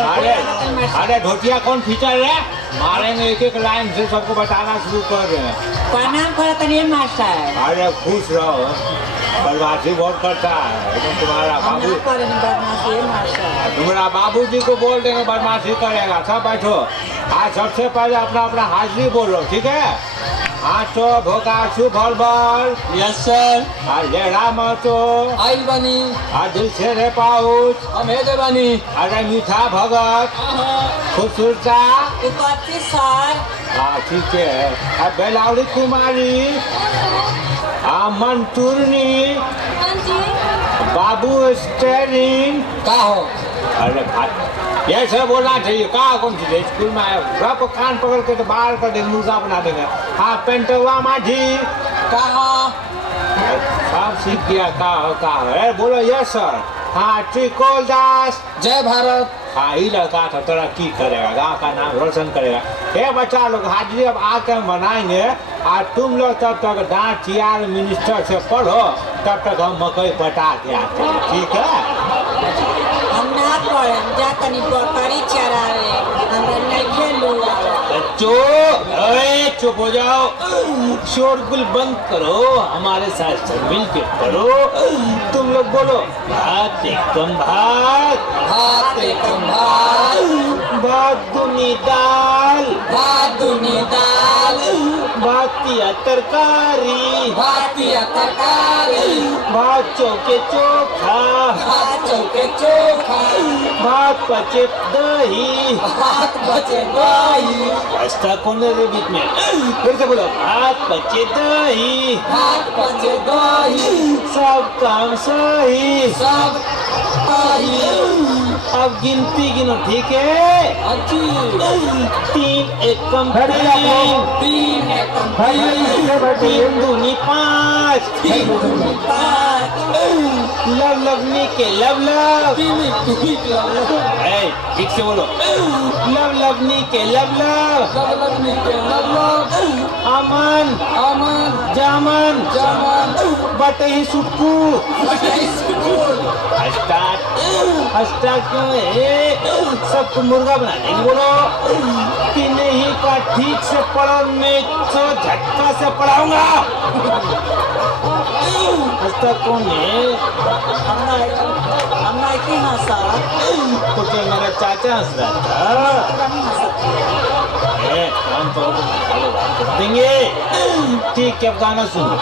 अरे अरे धोतिया कौन फीचर है, मारेंगे एक एक लाइन से सबको बताना शुरू कर रहे हैं। प्रणाम करत नहीं मास्टर। अरे खुश रहो, बदमाशी बहुत करता है एकदम तुम्हारा बाबू। तुम्हारा बाबूजी को बोल देंगे बदमाशी करेगा। सब बैठो, आज सबसे पहले अपना अपना हाजिरी बोलो, ठीक है। आचो भोकासु भलभल। Yes sir. अरे रामचो आइल बानी। दिल से रे पाउच। हम हेदे बानी। अरे मीठा भगत खूबसूरता। सर हाँ ठीक है। बेलावली कुमारी, मंटूरनी, बाबू स्टेरिंग। का हो? अरे ये सब बोलना चाहिए। कहा कौन सी स्कूल में आए रब कान पकड़ के तो बाहर कर देंगे, मुर्गा बना देंगे। हाँ पेंटवा माझी। कहा? सब सीख गया। कहा है बोलो। Yes sir. हाँ त्रिकोल दास। जय भारत। हाँ ही लड़का था, तरक्की करेगा, गाँव का नाम रोशन करेगा। ये बच्चा लोग हाजिरी अब आके हम बनाएंगे, और तुम लोग तब तक डांट चियार मिनिस्टर से पढ़ो, तब तक हम मकई पटा के आते हैं, ठीक है। हम ना पढ़े जा तनी बकरी चरावे, हमरा नहीं खेलू। चुप हो जाओ, शोरगुल बंद करो, हमारे साथ सब मिल के पढ़ो। तुम लोग बोलो भात एकम भात, भात एकम भात, भात दुनी दाल, भात दुनी दाल, भातिया तरकारी, भातिया तरकारी, भात चौके चोखा, भात चौके चोखा, भात पचे दही, भात बचे दही। रास्ता कौन है रे बीच में? फिर से बोलो भात पचे दही, भात बचे दही, सब काम सही। सब दही। अब गिनती गिनो, ठीक है। अच्छी। 3 एकम 3, 3 एकम 3, 3 दूनी 5, 3 दूनी 5, लव लवनी के लव लव। 3 ए, ठीक से बोलो। लव लवनी के लव लव, लगनी के लगभग, अमन अमन जामन जामन, बटही सुटकू। स्टार्ट क्यों है? सबको मुर्गा बना देंगे। बोलो कि नहीं का ठीक से पढ़ो, नहीं तो झटका से पढ़ाऊंगा। हंसता कौन है? हमरा की हंसा तो क्या मेरा चाचा हंस रहा था? काम तो बात कर देंगे। ठीक है, अब गाना सुनो।